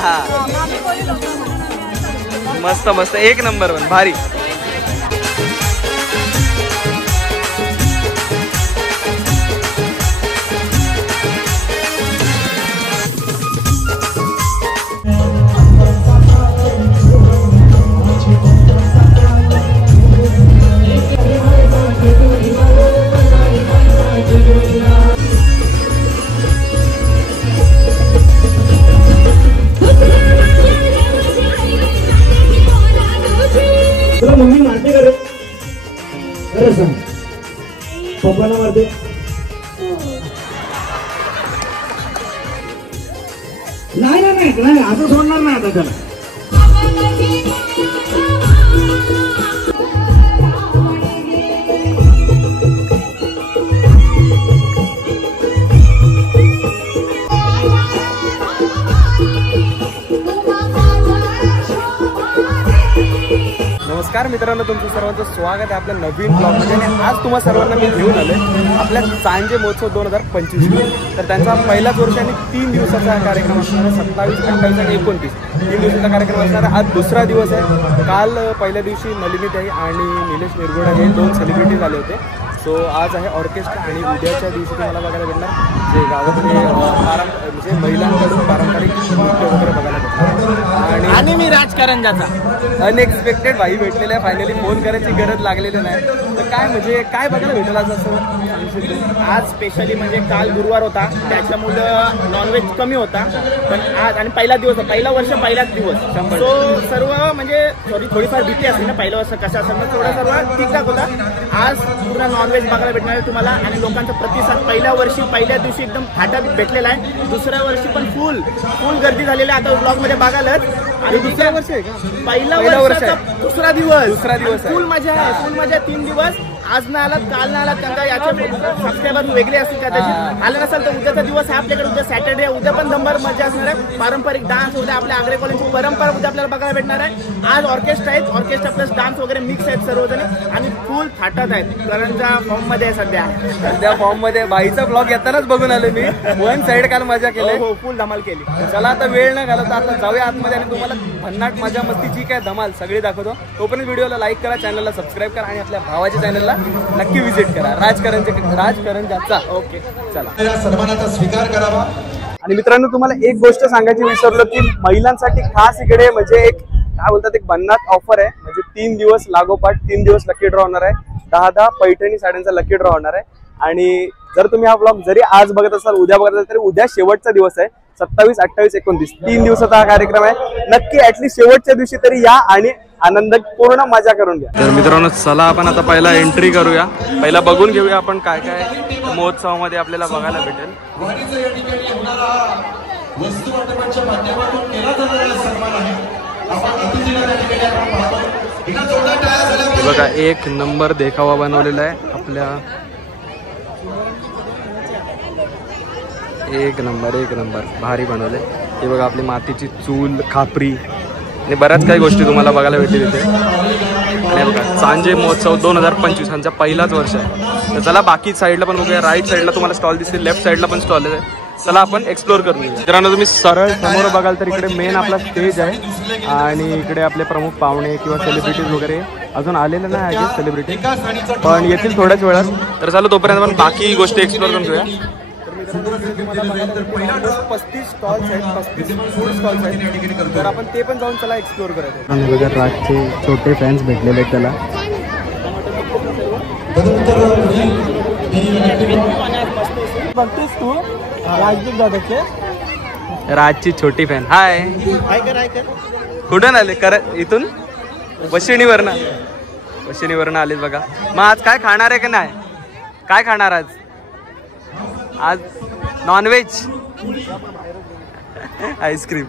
हा मस्त मस्त एक नंबर पण भारी. मम्मी मारते का रे? खरं सांग, पप्पाला मारते? नाही नाही नाही असं सोडणार नाही आता त्याला. नमस्कार मित्रांनो, तुमचं सर्वांचं स्वागत आहे आपल्या नवीन ब्लॉगमध्ये. आणि आज तुम्हा सर्वांना मी घेऊन आले आपल्या सांजे महोत्सव 2025. तर त्यांचा पहिलाच वर्ष आणि 3 दिवसाचा कार्यक्रम असणार आहे. 27, 28 आणि 29 3 दिवसाचा कार्यक्रम असणार आहे. आज दुसरा दिवस आहे. काल पहिल्या दिवशी नलिनीताई आणि निलेश निरगुडे हे 2 सेलिब्रिटीज आले होते. सो आज आहे ऑर्केस्ट्रा आणि उद्याच्या दिवशी तुम्हाला बघायला भेटणार जे गावातले म्हणजे महिलांकडून पारंपरिक नृत्य वगैरे बघायला भेटणार. आणि मी राजकारणाचा अनएक्सपेक्टेड भाई भेटलेला आहे. फायनली फोन करायची गरज लागलेली नाही. तर काय म्हणजे काय बघायला भेटेल आज असं? आज स्पेशली म्हणजे काल गुरुवार होता, त्याच्यामुळं नॉनव्हेज कमी होता. पण आज आणि पहिला दिवस, पहिला वर्ष पहिलाच दिवस. सो सर्व म्हणजे थोडीफार भीती असते ना पहिलं वर्ष कसं असेल, थोडा सर्व ठीकठाक होता. आज पूर्ण नॉनव्हेज बघायला भेटणार आहे तुम्हाला. आणि लोकांचा प्रतिसाद पहिल्या वर्षी पहिल्या दिवशी एकदम फाटात भेटलेला आहे. दुसऱ्या वर्षी पण फुल गर्दी झालेली आहे. आता ब्लॉग मध्ये बघालच. आणि दुसऱ्या वर्षी आहे का? पहिला वर्ष दुसरा दिवस फुल मजा आहे. फुल मजा 3 दिवस. आज ना आलात, काल ना आलात, कारण याचे सबस्क्रायबर वेगळे असतील कदाचित. आलं नसेल तर उद्याचा दिवस आहे आपल्याकडे. उद्या सॅटर्डे, उद्या पण दंबर मजा असणार आहे. पारंपरिक डान्स उद्या आपल्या आग्रे कॉलेजची परंपरा उद्या आपल्याला बघायला भेटणार आहे. आज ऑर्केस्ट्रा आहेत, ऑर्केस्ट्रा प्लस डान्स वगैरे मिक्स आहेत सर्वजण आणि फुल थाटात आहेत. करणच्या फॉर्म मध्ये आहे सध्या फॉर्म मध्ये. बाईचा ब्लॉग येतानाच बघून आले मी. 1 साइड काल मजा केली. हो फुल धमाल केली. चला आता वेळ न घालवता आता जाऊया आतमध्ये आणि तुम्हाला भन्नाट मजा मस्तीची काय धमाल सगळी दाखवतो. तोपर्यंत व्हिडिओला लाईक करा, चॅनलला सबस्क्राईब करा आणि आपल्या भावाच्या चॅनलला नक्की विजिट करा. राजकरंजाचा. ओके चला, सन्मानाचा स्वीकार करावा. आणि मित्रांनो तुम्हाला एक गोष्ट सांगायची विसरलो की महिलांसाठी खास इकडे म्हणजे एक काय बोलतात एक भन्नाट ऑफर आहे. म्हणजे 3 दिवस लागोपाठ 3 दिवस लकी ड्रॉ होणार आहे. 10 पैठणी साड्यांचा लकी ड्रॉ होणार आहे. आणि जर तुम्ही हा ब्लॉग जरी आज बघत असाल, उद्या बघत असाल, तरी उद्या शेवटचा दिवस आहे. 27, 28, 29 3 दिवसाचा हा कार्यक्रम आहे. नक्की ऍटलीस्ट शेवटच्या दिवशी तरी या आणि आनंद पूर्ण मजा करून घ्या. तर मित्रांनो चला आपण आता पहिला एंट्री करूया. पहिला बघून घेऊया आपण काय काय महोत्सवामध्ये आपल्याला बघायला भेटेल. बघा एक नंबर देखावा बनवलेला आहे आपल्या. एक नंबर भारी बनवले. हे बघा आपली मातीची चूल, खापरी आणि बऱ्याच काही गोष्टी तुम्हाला बघायला भेटेल इथे. आणि बघा सांजे महोत्सव 2025 ह्यांचा पहिलाच वर्ष आहे. तर चला बाकी साईडला पण बघूया. राईट साईडला तुम्हाला स्टॉल दिसतील, लेफ्ट साईडला पण स्टॉल आहे. चला आपण एक्सप्लोर करून घेऊया. मित्रांनो तुम्ही सरळ समोर बघाल तर इकडे मेन आपला स्टेज आहे आणि इकडे आपले प्रमुख पाहुणे किंवा सेलिब्रिटीज वगैरे अजून आलेले नाही आहे सेलिब्रिटी, पण येतील थोड्याच वेळात. तर चला तोपर्यंत आपण बाकी गोष्टी एक्सप्लोर करून घेऊया. 35 स्टॉल्स आहेत, 35 फूड स्टॉल्स आहेत. तर आपण ते पण जाऊन चला एक्सप्लोर करायचं. आणि बघा राजचे छोटे फॅन्स भेटलेले आहेत त्याला. तू राजची छोटी फॅन. हाय कुठून आले? इथून वशिणीवरनं आलेत बघा. मग आज काय खाणार आहे का नाही? काय खाणार आज? आज नॉनव्हेज आईस्क्रीम.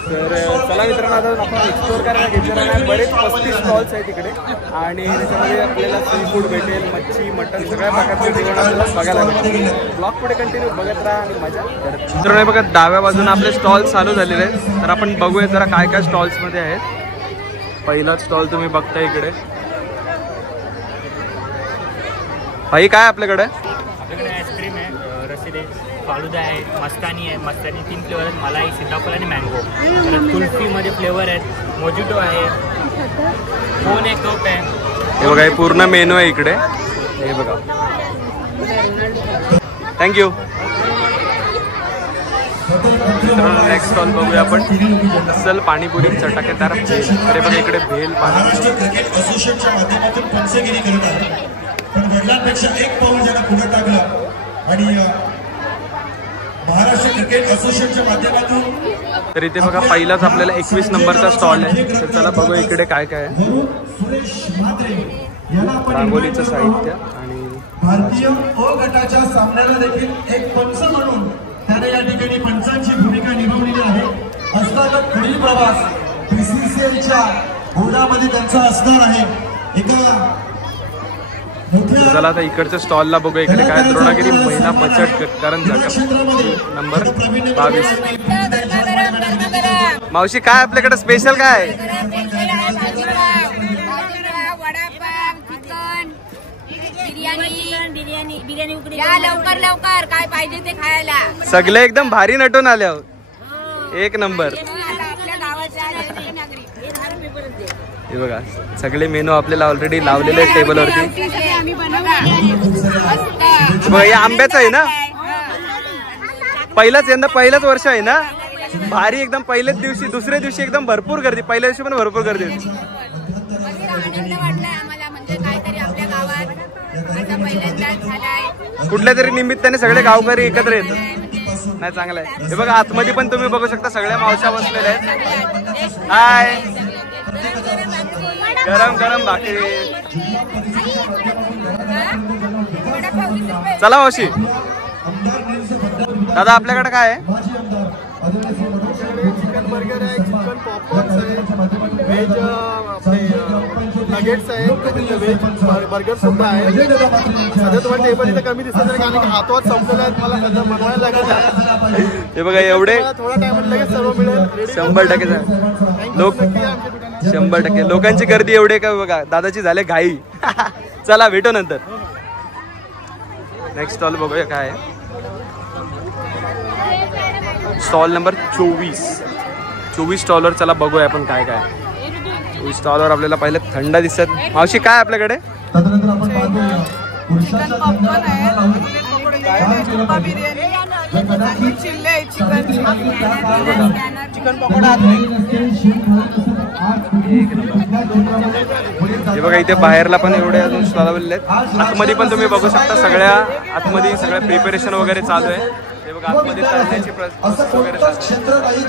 तर चला मित्रांनो आता आपण एक्सप्लोर करायला घेतलेलं आहे. बरेच 35 स्टॉल्स आहेत तिकडे आणि त्याच्यामध्ये आपल्याला सी फूड भेटेल, मच्छी, मटन सगळ्या प्रकारचे जेवण आपल्याला बघायला भेटेल. ब्लॉग पुढे कंटिन्यू बघत राहा आणि मजा करत. मित्रांनो बघा डाव्या बाजूने आपले स्टॉल चालू झालेले आहेत. तर आपण बघूया जरा काय काय स्टॉल्समध्ये आहेत. पहिला स्टॉल तुम्ही बघता इकडे. भाई काय आपल्याकडे? आईस्क्रीम आहे, रसीद आहे, फालुदा आहे, मस्तानी आहे. मस्तानी 3 फ्लेवर आहेत, मलाई, सीताफळ आणि मँगो. परत कुल्फीमध्ये फ्लेवर आहेत, मोजिटो आहे, कोन आहे, कप आहे. हे बघा हे पूर्ण मेनू आहे इकडे. हे बघा. थँक्यू. नेक्स्ट स्टॉल बघूया आपण. असल पाणीपुरी चटाकेदार भेल. अरे बघा इकडे भेल महाराष्ट्र क्रिकेट असोसिएशनच्या माध्यमातून पंचगिरी करत आहे. पण वडिलांपेक्षा एक पाऊल ज्याला पुढे टाकलं आणि महाराष्ट्र क्रिकेट असोसिएशनच्या माध्यमातून. तर इथे बघा पहिलाच आपल्याला 21 नंबरचा स्टॉल आहे. तर चला बघूया इकडे काय काय आहे. सुरेश म्हात्रे याला आपण रांगोलीचं साहित्य आणि भारतीय अ गटाच्या सामन्याला देखील एक पंच म्हणून त्याने या ठिकाणी पंचांची भूमिका निभावलेली आहे. हस्तागत पुढील प्रवास BCCLच्या बोर्डामध्ये त्यांचा असणार आहे. एका चला आता इकडच्या स्टॉलला बघूया इकडे काय. द्रोणागिरी महिला बचत कारंजा नंबर 22. मावशी काय आपल्याकडे स्पेशल काय आहे? लवकर लवकर काय पाहिजे ते खायला. सगळे एकदम भारी नटून आले आहोत. एक नंबर. हे बघा सगळे मेनू आपल्याला ऑलरेडी लावलेले आहेत टेबलवरती. बघा हे आंब्याचं आहे ना. पहिलाच वर्ष आहे ना. भारी एकदम. पहिल्याच दिवशी दुसऱ्या दिवशी एकदम भरपूर गर्दी. पहिल्या दिवशी पण भरपूर गर्दी होती. कुठल्या तरी निमित्ताने सगळे गावकरी एकत्र येतात. नाही चांगलं आहे. हे बघा आतमध्ये पण तुम्ही बघू शकता सगळ्या मावशा बसलेल्या आहेत. हाय. गरम गरम भाकरी. चला मावशी. दादा आपल्याकडे काय आहे? चिकन बर्गर आहे, चिकन पॉपकॉर्न्स आहे, व्हेज आपले नगेट्स आहेत, व्हेज बर्गर सुद्धा आहे. सध्या तुम्हाला टेबल इथे कमी दिसत आहे कारण हातवात संपलेले आहेत. मला सध्या बनवायला लागत आहे. हे बघा एवढे थोडा टाइम लगेच सर्व मिळेल. 100% लोक 100% लोकांची गर्दी एवढे का बघा. दादाची झाले घाई. चला भेटू नंतर. नेक्स्ट स्टॉल बघूया काय आहे. स्टॉल नंबर 24 स्टॉलवर चला बघूया आपण काय काय. 24 स्टॉलवर आपल्याला पहिले थंड दिसत. मावशी काय आपल्याकडे? त्यानंतर आपण पाहतोय पुरुषांच्या चिकन पकोडा. हे बघा इथे बाहेरला पण एवढे अजून स्टॉल लावलेले आहेत. आतमध्ये पण तुम्ही बघू शकता सगळ्या आतमध्ये सगळं प्रिपरेशन वगैरे चालू आहे. हे बघा आतमध्ये तळण्याची प्रोसेस वगैरे चालू आहे.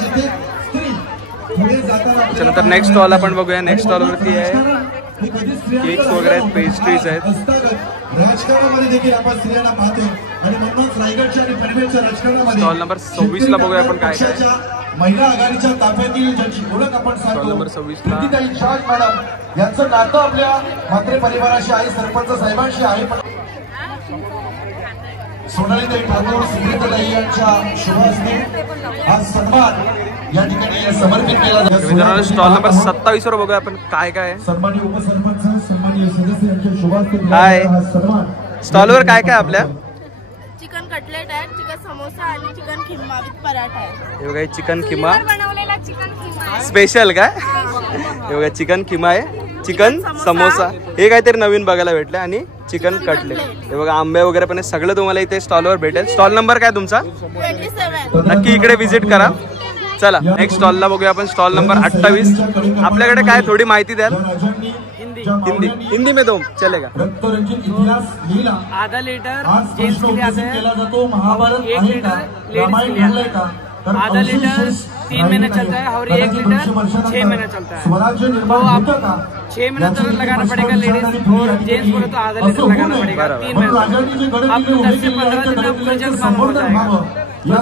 त्याच्यानंतर नेक्स्ट स्टॉल आपण बघूया. नेक्स्ट स्टॉलवरती आहे केक्स वगैरे आहेत, पेस्ट्रीज आहेत. राजकारणामध्ये देखील आपण स्त्रियांना पाहतो आणि म्हणूनच रायगडच्या आणि पनवेलच्या राजकारणामध्ये स्टॉल नंबर 26 ला बघूया आपण काय काय. महिला आघाडीच्या ताफ्यातील ज्यांची ओळख आपण स्टॉल नंबर 26 ला जॉर्ज मॅडम यांचं नातं आपल्या म्हात्रे परिवाराशी आहे, सरपंच साहेबांशी आहे. सोनालीताई ठाकूर, सुनीताताई यांच्या शुभ हस्ते हा सन्मान या ठिकाणी समर्पित केला जातो. स्टॉल नंबर 27 वर बघूया आपण काय काय. सन्माननीय उपसरपंच, सन्माननीय सदस्य यांच्या शुभ हस्ते हाय. हा सन्मान. स्टॉलवर काय काय आपल्या? चिकन कटलेट आहे, चिकन समोसा आणि चिकन खिमा विथ पराठा आहे. हे बघा चिकन किमा बनवलेला चिकन खिमा स्पेशल काय. हे बघा चिकन किमा आहे, चिकन समोसा हे काहीतरी नवीन बघायला भेटलं आणि चिकन कटलेट. हे बघा आंबे वगैरे पण सगळं तुम्हाला इथे स्टॉलवर भेटेल. स्टॉल नंबर काय तुमचा? 27. नक्की इकडे व्हिजिट करा. चला नेक्स्ट स्टॉलला बघूया आपण. Stall number 28. आपल्याकडे काय थोडी माहिती द्याल? हिंदी में दो चलेगा. रक्तरंजित इतिहास लिहिला. आधा लीटर आज जेंट्स के लिए आता केला है, जातो. महाभारत 1 आहे लीटर का? लेडीज के रामायण लिए आता घडलंय का? तर है. आधा लीटर अवशेष 3 महीने राहिलं चलता है नाही. और कदाचित 1 लीटर 200 वर्षानंतर 6 महीने चलता है. स्वराज्य निर्माण तो होतं का? 6 महीने तक लगाना पड़ेगा लेडीज और जेंट्स बोले तो आधा लीटर लगाना पड़ेगा 3 महीने तक. आपको 10 से 15 दिन में आपको रिजल्ट मालूम हो जाएगा.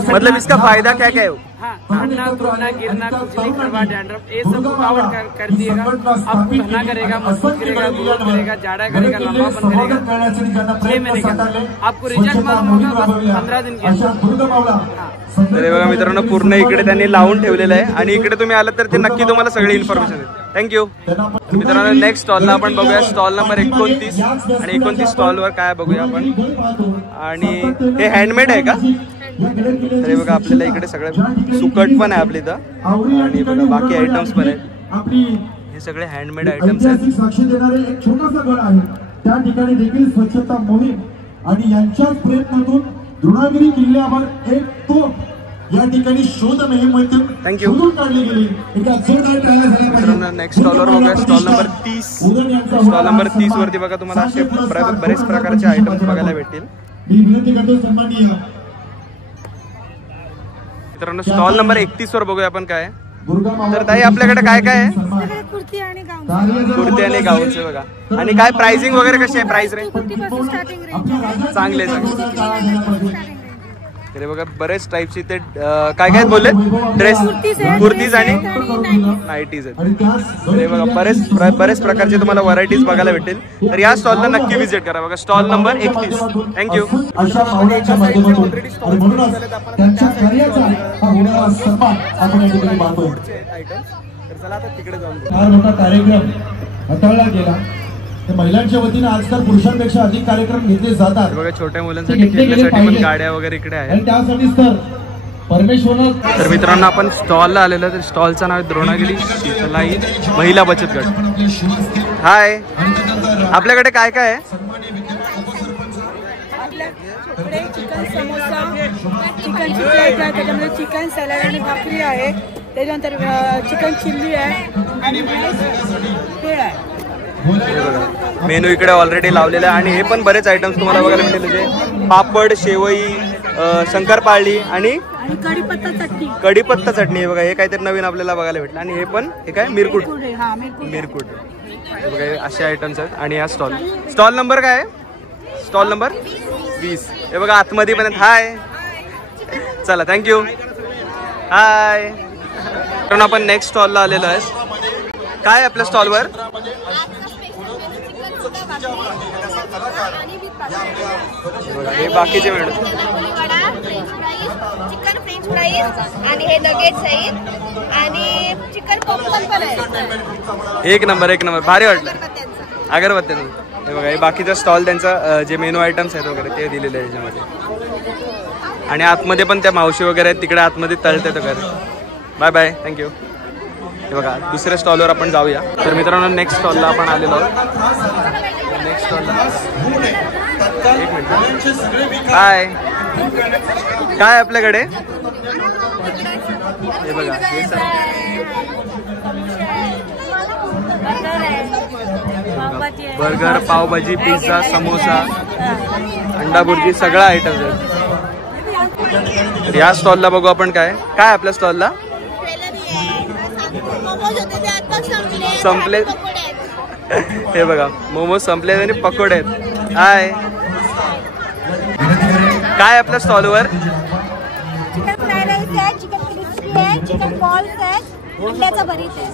मतलब इसका फायदा क्या क्या है? हाँ, हटना टूटना गिरना खुजली करवा डैंड्रफ ये सब रुकावट कर दिएगा. आपको धना करेगा, मजबूत करेगा, ग्रोथ करेगा, जाड़ा करेगा, लंबापन करेगा. 6 महीने का आपको रिजल्ट मालूम होगा बस 15 दिन के अंदर. तर हे बघा मित्रांनो पूर्ण इकडे त्यांनी लावून ठेवलेलं आहे आणि इकडे तुम्ही आलात तर ते नक्की तुम्हाला सगळी इन्फॉर्मेशन देईल. थँक्यू. मित्रांनो नेक्स्ट स्टॉलला आपण बघूया. स्टॉल नंबर 29 आणि 29 स्टॉलवर काय बघूया आपण. आणि हे हँडमेड आहे का? तर हे बघा आपल्याला इकडे सगळं सुकट पण आहे आपली इथं आणि बघा बाकी आयटम्स पण आहेत. हे सगळे हँडमेड आयटम्स आहेत. साक्षी देणारे एक छोटासा गड आहे त्या ठिकाणी देखील स्वच्छता मोहीम आणि यांच्याच प्रयत्नातून द्रोणागिरी किल्ल्यावर एक तोफ या ठिकाणी शोध मोहिमेतून थँक्यू. शोधून काढली गेली. एका जोरदार टाळ्या झाल्या पाहिजे. नेक्स्ट स्टॉलवर बघूया स्टॉल नंबर 30. स्टॉल नंबर 30 वरती बघा तुम्हाला असे बरेच प्रकारचे आयटम्स बघायला भेटतील. मी विनंती करतो सन्माननीय मित्रांनो स्टॉल नंबर 31 वर बघूया आपण काय. तर ताई आपल्याकडे काय काय आहे. कुर्ती आणि गाऊन कुर्ती आणि गाऊनचे बघा. आणि काय प्राइसिंग वगैरे कशी आहे. प्राइस रेंज स्टार्टिंग रेंज चांगले चांगले. तर बघा बरेच टाईपचे ते काय काय बोलले ड्रेस कुर्तीज आणि नाईटीज आहेत. तर बघा बरेच प्रकारचे तुम्हाला व्हरायटीज बघायला भेटेल. तर या स्टॉलला नक्की व्हिजिट करा. बघा स्टॉल नंबर 31. थँक्यू. अशा पाहुण्याच्या माध्यमातून आणि म्हणूनच त्यांच्या कार्याचा हा होणारा सन्मान आपण या ठिकाणी पाहतोय. तर चला आता तिकडे जाऊन फार मोठा कार्यक्रम हाताळला गेला. महिलांच्या वतीने आजकाल पुरुषांपेक्षा अधिक कार्यक्रम घेतले जातात. बघा छोट्या मुलांसाठी खेळण्यासाठी पण गाड्या वगैरे इकडे आहेत. आणि त्यासाठीच तर परमेश्वरानं. तर मित्रांनो आपण स्टॉलला आलेलो. तर स्टॉलचं नाव आहे द्रोणागिरी शीतलाई महिला बचत गट. हाय आपल्याकडे काय काय आहे. चिकन समोसा चिकनची प्लेट आहे त्याच्यामध्ये चिकन सॅलड आणि भाकरी आहे. त्याच्यानंतर चिकन चिल्ली आहे आणि भेळ आहे. मेनू इकडे ऑलरेडी लावलेला आहे. आणि हे पण बरेच आयटम्स तुम्हाला बघायला मिळतील. म्हणजे पापड शेवई शंकरपाळी आणि कढीपत्ता चटणी. बघा हे काहीतरी नवीन आपल्याला बघायला भेटलं. आणि हे पण हे काय मिरकूट हे बघा असे आयटम्स आहेत. आणि हा स्टॉल नंबर काय आहे. Stall number 20. हे बघा आतमध्ये पण हाय चला थँक्यू. हाय. कारण आपण नेक्स्ट स्टॉलला आलेलो आहे. काय आपल्या स्टॉलवर हे बाकीचे मिळून चिकन फ्रेंच फ्राईज आणि हे नगेट्स आहेत आणि चिकन पॉपकॉर्न पण आहे. एक नंबर भारी वाटलं. अगरबत्ती. हे बघा हे बाकीचा स्टॉल त्यांचा जे मेनू आयटम्स आहेत वगैरे ते दिलेले आहे याच्यामध्ये. आणि आतमध्ये पण त्या मावशी वगैरे आहेत तिकडे आतमध्ये तळतात वगैरे. Bye bye thank you. हे बघा दुसऱ्या स्टॉलवर आपण जाऊया. तर मित्रांनो नेक्स्ट स्टॉलला आपण आलेलो आहोत. नेक्स्ट स्टॉलला एक मिनिट. काय काय आपल्याकडे. हे बघा हे बर्गर पावभाजी पिझ्झा समोसा अंडा बुर्जी सगळा आयटम्स आहेत. तर या स्टॉलला बघू आपण काय काय आपल्या स्टॉलला. संपले. हे बघा मोमोज संपले आणि पकोडे आहेत. हाय काय आपल्या स्टॉलवर. चिकन फ्राईड राईस आहे चिकन क्रिस्पी आहे चिकन बॉल्स आहे अंड्याचा भरीत आहे.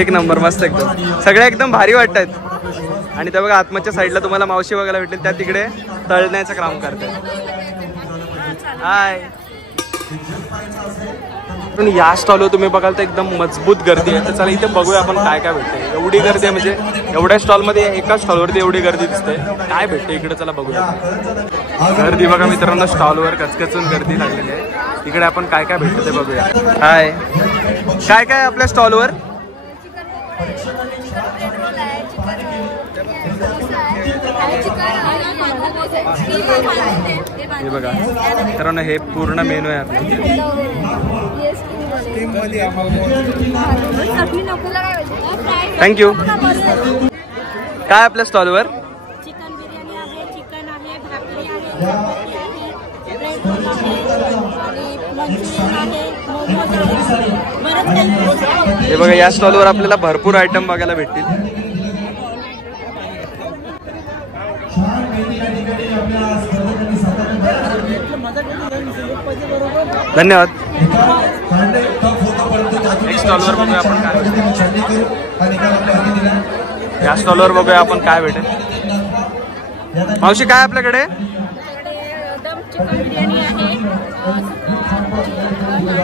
एक नंबर मस्त एकदम सगळ्या एकदम भारी वाटत आहेत. आणि त्या बघा आतमधच्या साईडला तुम्हाला मावशी बघायला भेटेल त्या तिकडे तळण्याचं काम करतात. हाय. पण या स्टॉलवर तुम्ही बघाल तर एकदम मजबूत गर्दी आहे. तर चला इथे बघूया आपण काय काय भेटते. एवढी गर्दी आहे म्हणजे एवढ्या स्टॉलमध्ये एका स्टॉलवरती एवढी गर्दी दिसते. काय भेटते इकडे चला बघूया. गर्दी बघा मित्रांनो स्टॉलवर कचकचून गर्दी लागलेली आहे. इकडे आपण काय काय भेटतं ते बघूया. हाय काय काय आपल्या स्टॉलवर. हे बघा मित्रांनो हे पूर्ण मेनू आहे आपल्या. थँक्यू. काय आपल्या स्टॉलवर. चिकन बिर्याणी आहे चिकन आहे भाकरी आहे. हे बघा या स्टॉलवर आपल्याला भरपूर आयटम बघायला भेटतील. धन्यवाद. नेक्स्ट स्टॉलवर बघूया आपण काय. या स्टॉलवर बघूया आपण काय भेटेल. मावशी काय आपल्याकडे. दम चिकन बिर्याणी आहे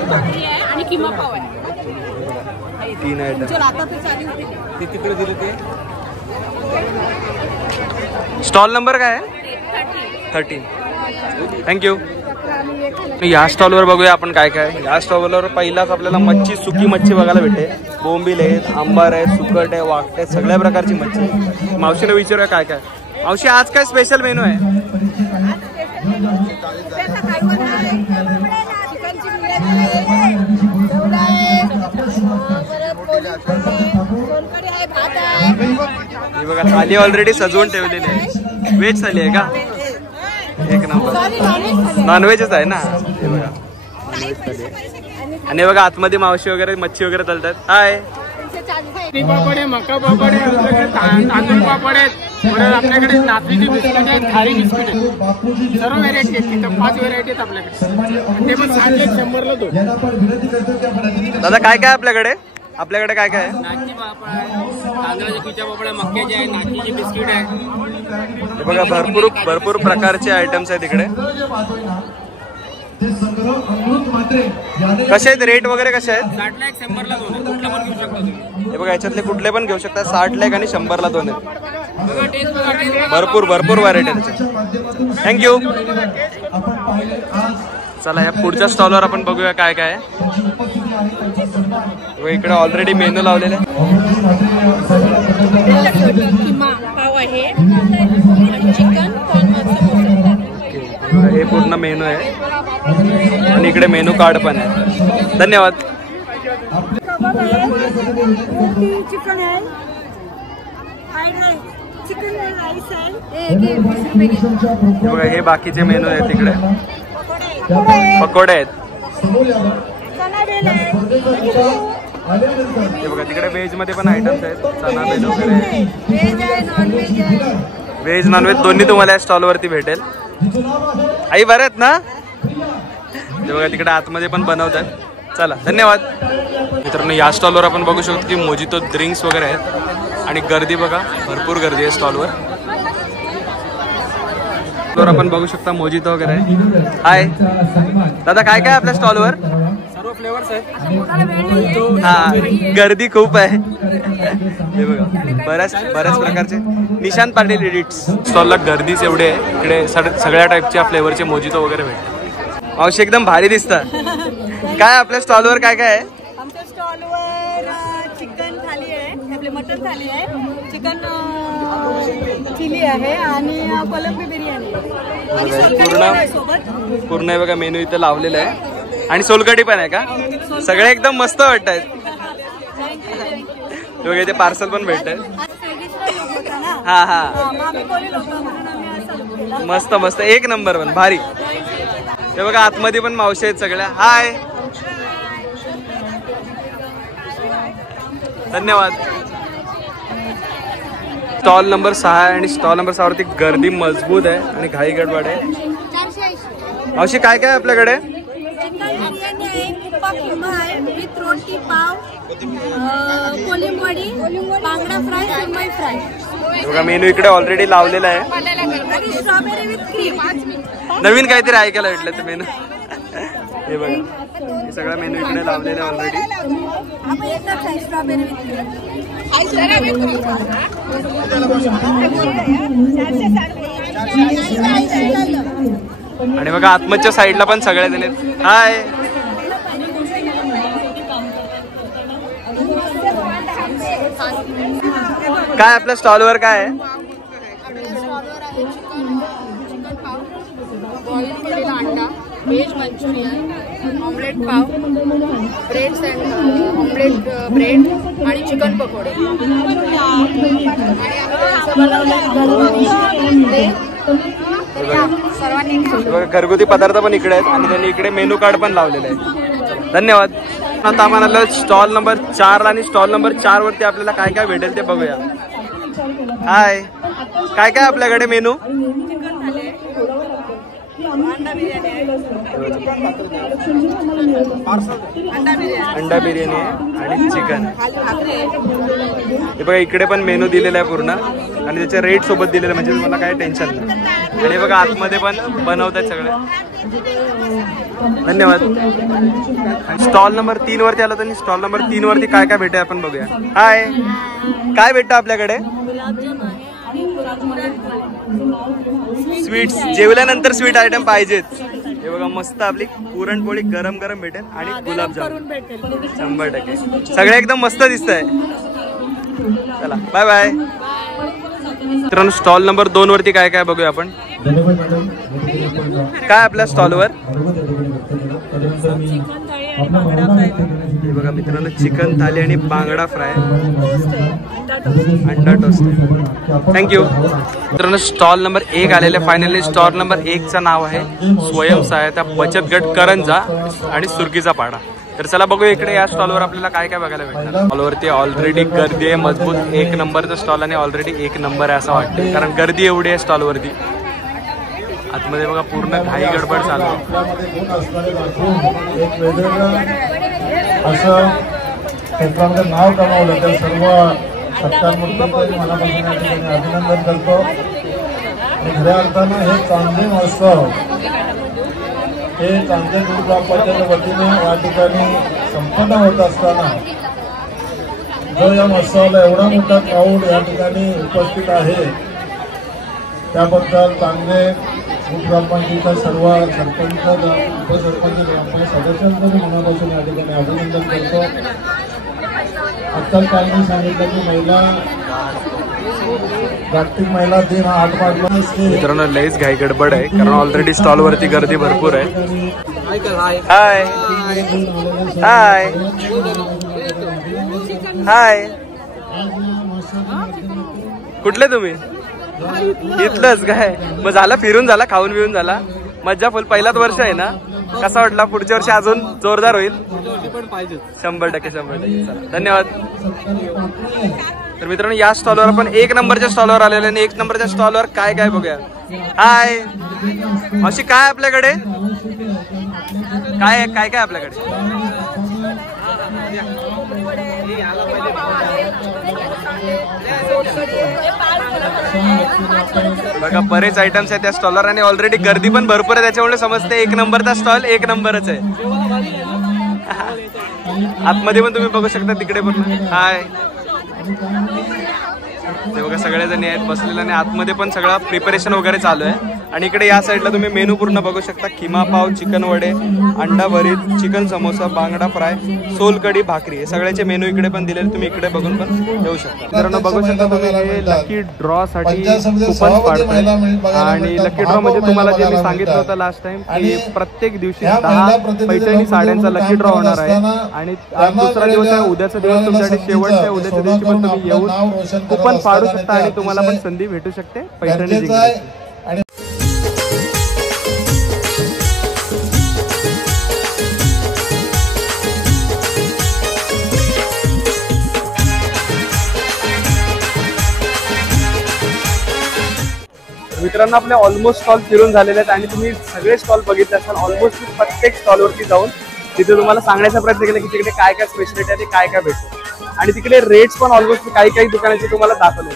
भाकरी आहे आणि किमा पाव आहे. 3 आयटम ते तिकडे दिले ते. स्टॉल नंबर काय आहे. 13. थँक्यू. या स्टॉलवर बघूया आपण काय काय. या स्टॉलवर पहिलाच आपल्याला मच्छी, सुकी मच्छी बघायला भेटते. बोंबील आहेत, आंबार आहे, सुकट आहे, वाकट आहे, सगळ्या प्रकारची मच्छी. मावशीला विचारूया काय काय. मावशी आज काय स्पेशल मेनू आहे? ही बघा थाली ऑलरेडी सजवून ठेवलेली आहे. व्हेज थाली आहे का? एक नंबर. नॉनव्हेजच आहे ना. हे बघा नॉनव्हेज थाली आहे. आणि बघा आतमध्ये मावशी वगैरे मच्छी वगैरे तळतात. हाय. पापड आहे, मका पापड आहे, आपल्याकडे तांदूळ पापड आहेत, परत आपल्याकडे नाचणीची बिस्किट आहेत, खारी बिस्किट आहेत, सर्व व्हेरायटी आहेत. तिथं 5 व्हेरायटी आहेत आपल्याकडे. ते पण 100ला 2. दादा काय काय आपल्याकडे? आपल्याकडे काय काय आहे? नाचणी पापड आहे, तांदळाचे खिचा पापड आहे, मक्याचे आहे, नाचणीची बिस्किट आहे. हे बघा भरपूर प्रकारचे आयटम्स आहेत इकडे. कसे आहेत रेट वगैरे कसे आहेत? 60ला 1, 100ला 2. कुठला पण घेऊ शकता तुम्ही. हे बघा याच्यातले कुठले पण घेऊ शकता. 60ला 1 आणि 100ला 2 आहेत. बघा टेस्ट बघा टेस्ट. भरपूर व्हरायटी आहे. थँक्यू. चला या पुढच्या स्टॉलवर आपण बघूया काय काय आहे. इकडे ऑलरेडी मेनू लावलेले आहे. पाव आहे, चिकन हे पूर्ण मेनू आहे आणि इकडे मेनू कार्ड पण आहे. धन्यवाद. चिकन आहे, चिकन राईस आहे. हे बघा हे बाकीचे मेनू आहेत तिकडे. पकोडे आहेत. हे बघा तिकडे व्हेज मध्ये पण आयटम्स आहेत. चना बेल वगैरे. व्हेज नॉनव्हेज दोन्ही तुम्हाला या स्टॉल वरती भेटेल. आई बरं आहेत ना? हे बघा तिकडे आतमध्ये पण बनवतात. चला धन्यवाद. मित्रांनो या स्टॉलवर आपण बघू शकतो की मोजितो ड्रिंक्स वगैरे आहेत आणि गर्दी बघा भरपूर गर्दी आहे स्टॉलवर. आपण बघू शकता मोजितो वगैरे आहे. हाय दादा काय काय आपल्या स्टॉलवर? सर्व फ्लेवर्स आहेत. हा गर्दी खूप आहे. हे बघा बऱ्याच प्रकारचे. निशांत पाटील एडिट्स स्टॉलला गर्दीच एवढे आहे. इकडे सगळ्या टाईपच्या फ्लेवरचे मोजितो वगैरे भेटतात. मावशी एकदम भारी दिसतात. काय आपल्या स्टॉलवर काय काय आहे? आमच्या स्टॉलवर चिकन थाली आहे, आपले मटन थाली आहे, चिकन चिली आहे आणि कोलंबी बिर्याणी आहे. पूर्ण बघा मेनू इथं लावलेला आहे आणि सोलकढी पण आहे का? सगळे एकदम मस्त वाटत आहेत. बघा इथे पार्सल पण भेटत आहे. हा मस्त एक नंबर पण भारी. ते बघा आतमध्ये पण मावशी आहेत सगळ्या. हाय धन्यवाद. स्टॉल नंबर 6 आहे आणि स्टॉल नंबर 6 वरती गर्दी मजबूत आहे आणि घाई गडबड आहे. मावशी काय काय आपल्याकडे? विथ रोटी, पाव, कोलिंबवडी, बांगडा फ्राय, सुरमई फ्राय. बघा मेनू इकडे ऑलरेडी लावलेला आहे. Strawberry with cream. नवीन काहीतरी ऐकायला भेटलं ते मेनू. हे बघा हे सगळा मेनू इकडे लावलेला आहे ऑलरेडी. स्ट्रॉबेरी आणि बघा आतमधच्या साईडला पण सगळ्या जण आहेत. हाय काय आपल्या स्टॉलवर काय आहे? बॉईल केलेला अंडा, व्हेज मंचुरियन, ऑमलेट पाव, ब्रेड सँडविच, ऑमलेट ब्रेड आणि चिकन पकोडे. घरगुती पदार्थ पण इकडे आहेत आणि त्यांनी इकडे मेनू कार्ड पण लावलेलं आहे. धन्यवाद. आता आम्हाला स्टॉल नंबर 4 आणि स्टॉल नंबर 4 वरती आपल्याला काय काय भेटेल ते बघूया. हाय काय काय आपल्याकडे मेनू? अंडा बिर्याणी आहे आणि चिकन. हे बघा इकडे पण मेनू दिलेला आहे पूर्ण आणि त्याच्या रेट सोबत दिलेलं म्हणजे तुम्हाला काय टेन्शन नाही. आणि बघा आतमध्ये पण बनवतात सगळे. धन्यवाद. स्टॉल नंबर 3 वरती आला तर स्टॉल नंबर 3 वरती काय काय भेटेल आपण बघूया. हाय काय भेटतं आपल्याकडे? स्वीट्स जेवल्यानंतर स्वीट आयटम पाहिजेत. हे बघा मस्त आपली पुरणपोळी गरम गरम भेटेल आणि गुलाबजामुन भेटेल 100%. सगळे एकदम मस्त दिसत आहे. चला बाय बाय. मित्रांनो स्टॉल नंबर 2 वरती काय काय बघूया आपण. काय आपल्या स्टॉलवर हे बघा मित्रांनो चिकन थाली आणि बांगडा फ्राय, अंडा टोस्ट. थँक्यू. मित्रांनो स्टॉल नंबर 1 आलेले. फायनली स्टॉल नंबर 1चं नाव आहे स्वयंसहायता बचत गट करंजा आणि सुरगीचा पाडा. तर चला बघूया इकडे या स्टॉलवर आपल्याला काय काय बघायला भेटणार. स्टॉलवरती ऑलरेडी गर्दी आहे मजबूत. 1 नंबरचा स्टॉल आणि ऑलरेडी 1 नंबर आहे असं वाटतं, कारण गर्दी एवढी आहे स्टॉलवरती. आतमध्ये बघा पूर्ण घाई गडबड चालू आहे. असं क्षेत्रामध्ये नाव कमावलं तर सर्व सरकार मंत्र्यांचं मनापासून अभिनंदन करतो. खऱ्या अर्थानं हे चांदे महोत्सव हे चांदे दूध ग्रामपंचायतीच्या वतीने या ठिकाणी संपन्न होत असताना जो या महोत्सवाला एवढा मोठा क्राऊड या ठिकाणी उपस्थित आहे त्याबद्दल चांगले दूध ग्रामपंचायतीच्या सर्व सरपंच उपसरपंच ग्रामपंचायत सदस्यांचं मनापासून या ठिकाणी अभिनंदन करतो. आत्ताच त्यांनी सांगितलं की महिला जागतिक महिला दिन हा 8 मार्चला. मित्रांनो लयच घाई गडबड आहे कारण ऑलरेडी स्टॉल वरती गर्दी भरपूर आहे. हाय हाय हाय. कुठले तुम्ही? इथलंच काय? मग झाला फिरून झाला, खाऊन पिऊन झाला, मज्जा फुल. पहिलाच वर्ष आहे ना, कसा वाटला? पुढच्या वर्षी अजून जोरदार होईल. 100%. चला धन्यवाद. तर मित्रांनो या स्टॉलवर आपण 1 नंबरच्या स्टॉलवर आलेले आणि 1 नंबरच्या स्टॉलवर काय काय बघूया. हाय अशी काय आपल्याकडे काय काय काय आपल्याकडे बघा बरेच आयटम्स आहेत त्या स्टॉलवर आणि ऑलरेडी गर्दी पण भरपूर आहे, त्याच्यामुळे समजते 1 नंबरचा स्टॉल 1 नंबरच आहे. आतमध्ये पण तुम्ही बघू शकता तिकडे पण. हाय ते बघा सगळेजणी आहेत बसलेले आणि आतमध्ये पण सगळं प्रिपरेशन वगैरे चालू आहे. आणि इकडे या साईडला तुम्ही मेनू पूर्ण बघू शकता. खिमा पाव, चिकन वडे, अंडा भरीत, चिकन समोसा, बांगडा फ्राय, सोलकढी, भाकरी हे सगळ्याचे मेनू इकडे पण दिलेले, तुम्ही इकडे बघून पण येऊ शकता. मित्रांनो बघू शकता तुम्ही हे लकी ड्रॉ साठी कुपन पाडताय. आणि लकी ड्रॉ म्हणजे तुम्हाला जे मी सांगितलं होतं लास्ट टाइम की प्रत्येक दिवशी 10 पैठणी साड्यांचा लकी ड्रॉ होणार आहे. आणि आज दुसरा दिवस आहे, उद्याचा दिवस तुमच्यासाठी शेवटचा आहे. उद्याच्या दिवशी पण तुम्ही येऊन कुपन पाडू शकता आणि तुम्हाला पण संधी भेटू शकते पैठणी जिंकण्याची. मित्रांनो आपले ऑलमोस्ट स्टॉल फिरून झालेले आहेत आणि तुम्ही सगळे स्टॉल बघितले असाल. ऑलमोस्ट प्रत्येक स्टॉलवरती जाऊन तिथे तुम्हाला सांगण्याचा प्रयत्न केला की तिकडे काय काय स्पेशलिटी आहे, काय काय भेटतो. आणि तिकडे रेट्स पण ऑलमोस्ट काही दुकानांचे तुम्हाला दाखवले.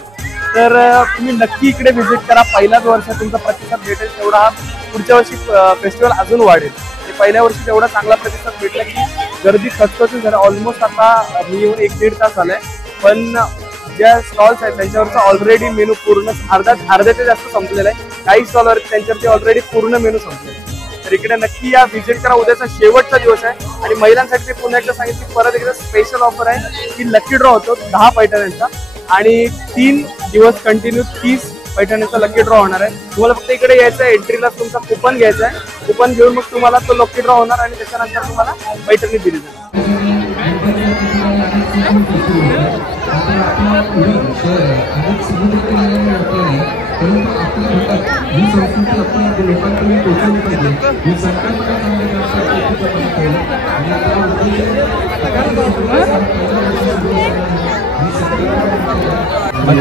तर तुम्ही नक्की इकडे व्हिजिट करा. पहिल्याच वर्षात तुमचा प्रतिसाद भेटेल तेवढा हा पुढच्या वर्षी फेस्टिवल अजून वाढेल. पहिल्या वर्षी तेवढा चांगला प्रतिसाद भेटला की गर्दी खचखचून झाली. ऑलमोस्ट आता मी येऊन 1-1.5 तास झालाय, पण ज्या स्टॉल्स आहेत त्यांच्यावरचा ऑलरेडी मेनू पूर्ण अर्ध्याच्या जास्त संपलेला आहे. काही स्टॉलवर त्यांच्यावरती ऑलरेडी पूर्ण मेनू संपलेला आहे. तर इकडे नक्की या व्हिजिट करा. उद्याचा शेवटचा दिवस आहे आणि महिलांसाठी पुन्हा एकदा सांगितलं परत एकदा स्पेशल ऑफर आहे की लकी ड्रॉ होतो 10 पैठण्यांचा आणि 3 दिवस कंटिन्यू 30 पैठणीचा लकी ड्रॉ होणार आहे. तुम्हाला फक्त इकडे यायचं आहे, एंट्रीला तुमचा कुपन घ्यायचा आहे. कुपन घेऊन मग तुम्हाला तो लकी ड्रॉ होणार आणि त्याच्यानंतर तुम्हाला पैठणी दिली जाईल.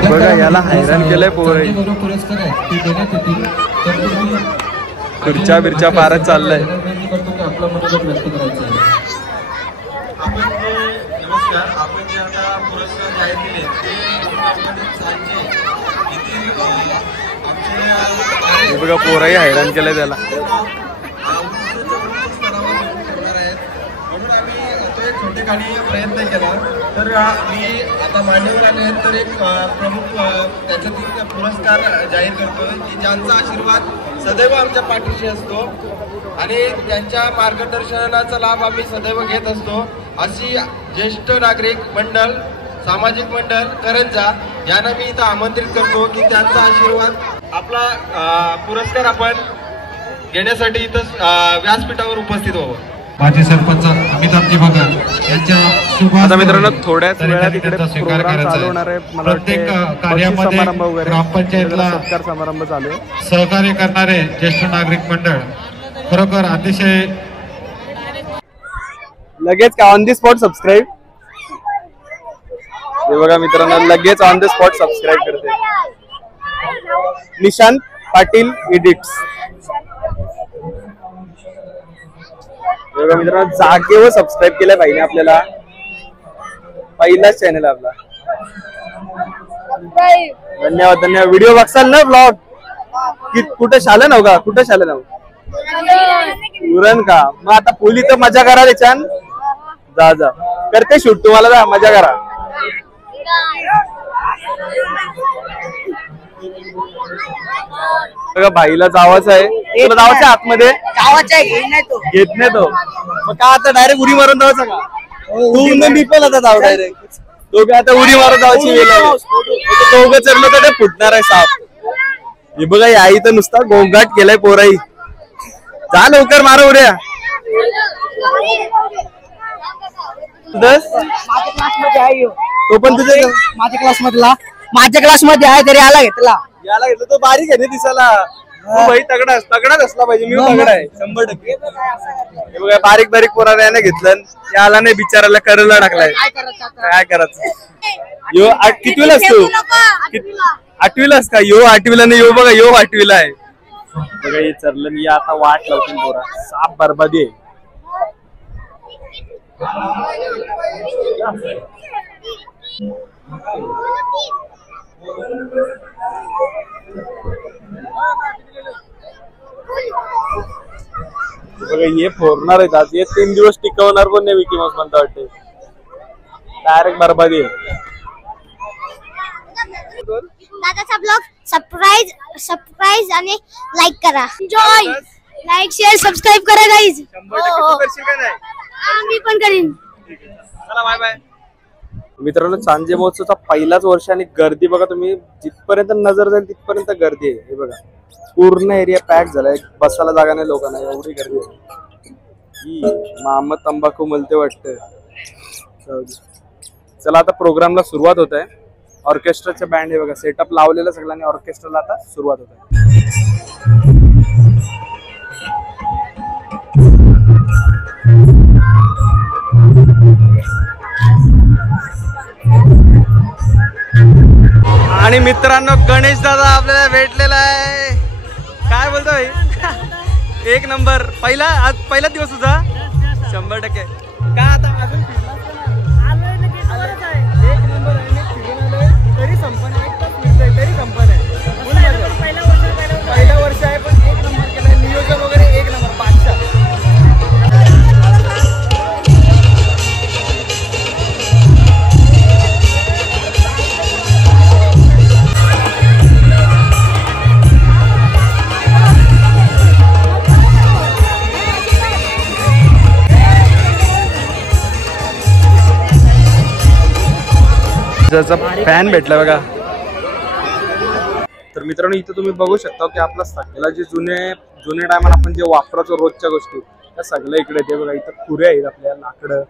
बघा याला हैराण केलंय पोर. खुर्च्या बिरच्या पारत चाललंय. आपण जे आता पुरस्कार जाहीर केले ते बघा पोरही हैराण केलंय त्याला. म्हणून आम्ही तो एक छोटे ठिकाणी प्रयत्न केला तर मी आता मान्यवर आले आहेत तर एक प्रमुख त्याच्यातील पुरस्कार जाहीर करतोय की ज्यांचा आशीर्वाद सदैव आमच्या पाठीशी असतो आणि त्यांच्या मार्गदर्शनाचा लाभ आम्ही सदैव घेत असतो अशी ज्येष्ठ नागरिक मंडळ सामाजिक मंडळ करंजा यांना मी इथं आमंत्रित करतो की त्यांचा आशीर्वाद आपला पुरस्कार आपण घेण्यासाठी इथं व्यासपीठावर उपस्थित व्हावं. माजी सरपंच अमिताभजी भगत यांच्या शुभ आता मित्रांनो थोड्याच वेळात इकडे प्रोग्राम चालू होणार आहे. मला प्रत्येक कार्यामध्ये ग्रामपंचायतला सत्कार समारंभ चालू आहे. सहकार्य करणारे ज्येष्ठ नागरिक मंडळ खरोखर अतिशय लगेच का ऑन द स्पॉट सबस्क्राईब. हे बघा मित्रांनो लगेच ऑन द स्पॉट सबस्क्राईब करते. निशांत पाटील एडिट्स. बघा मित्रांनो जागेवर सबस्क्राईब केलं पाहिजे आपल्याला. पहिलाच चॅनल आपला. धन्यवाद धन्यवाद. व्हिडिओ बघसाल ना ब्लॉग कुठे शाले नाव का कुठे शाले नाव उरण का मग आता पोली तर मजा करा त्याच्यान जा जा करते शूट तुम्हाला जा मजा करा. बघा भाईला जावाचं आहे. तुला जावाचं आतमध्ये घेत नाही तो मग का आता डायरेक्ट उडी मारून जायचं का तू मी पण आता जाऊ डायरेक्ट दोघे आता उडी मारून जायची वेळ दोघं चढलं तर ते फुटणार आहे साप. हे बघा आई तर नुसता गोंगाट केलाय पोराई. जा लवकर मारा उड्या. तो पण तुझ्या माझ्या क्लासमध्ये आहे तरी याला घेतलं तो बारीक आहे ना दिसायला. भाई तगडाच असला पाहिजे. मी तगडा आहे 100%. हे बघा बारीक बारीक पोराला याने घेतलं याला नाही बिचाराला करायला टाकलाय. काय करायचं यो कितवीला असतो 8वीला का यो 8वीला नाही यो बघा यो 8वीला आहे. बघा हे चरलं मी आता वाट लावतील पोरा साप बरबादी आहे. बघा हे फोडणार आहेत आज. हे 3 दिवस टिकवणार पण नाही विकी माऊस म्हणता वाटते. डायरेक्ट बरबादी आहे. दादाचा ब्लॉग सबस्क्राइब आणि लाईक करा. एन्जॉय लाईक शेअर सबस्क्राइब करा गाईज. 100% करशील का नाही? मी पण करीन. चला बाय बाय. मित्रांनो सांजे महोत्सवचा पहिलाच वर्ष आणि गर्दी बघा तुम्ही जिथपर्यंत नजर जाईल तिथपर्यंत गर्दी आहे. हे बघा पूर्ण एरिया पॅक झालाय. बसायला जागा नाही लोकांना एवढी गर्दी आहे. मामा तंबाखू मलते वाटतं. चला आता प्रोग्रामला सुरुवात होत आहे. ऑर्केस्ट्राचे बँड हे बघा सेटअप लावलेलं सगळ्यांनी. ऑर्केस्ट्राला आता सुरुवात होत आहे. आणि मित्रांनो गणेश दादा आपल्याला भेटलेला आहे. काय बोलतो भाई? एक नंबर. पहिला दिवस तुझा 100%. का आता अजून एक नंबर आहे. तरी संपन्न तरी संपन्न आहे. पहिला वर्ष आहे पण एक नंबर केलाय. नियोजन वगैरे एक नंबर. बादशाह. फॅन भेटला बघा. तर मित्रांनो इथं तुम्ही बघू शकता की आपला सगळ्या जे जुने टायमाला आपण जे वापरायचो रोजच्या गोष्टी त्या सगळ्या इकडे ते बघा. इथं खुऱ्या आहेत आपल्या लाकडं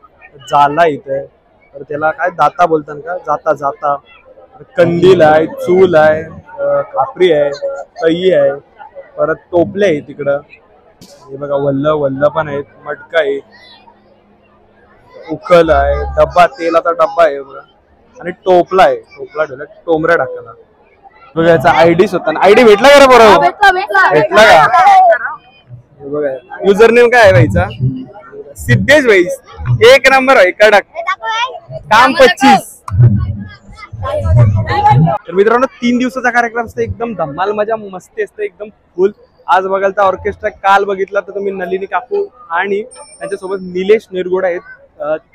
जाला इथे. तर त्याला काय दाता बोलतात का जाता कंदील आहे चूल आहे खापरी आहे कई आहे परत टोपले आहे तिकडं. हे बघा वल्ल पण आहेत. मटका आहे उखल आहे डब्बा तेलाचा डब्बा आहे बघा. आणि टोपला आहे. टोपला ठेवला टोमऱ्या टाकायला. बघा याचा आयडी होता. आयडी भेटला का रे बरोबर? भेटला का? बघा युजर नेम काय आहे भाईचा? सिद्धेश भाई. एक नंबर आहे कडक काम 25. तर मित्रांनो 3 दिवसाचा कार्यक्रम असतो. एकदम धमाल मजा मस्ती असते एकदम फुल. आज बघाल तर ऑर्केस्ट्रा काल बघितला तर तुम्ही नलिनी काकू आणि त्यांच्यासोबत निलेश निरगुडा आहेत.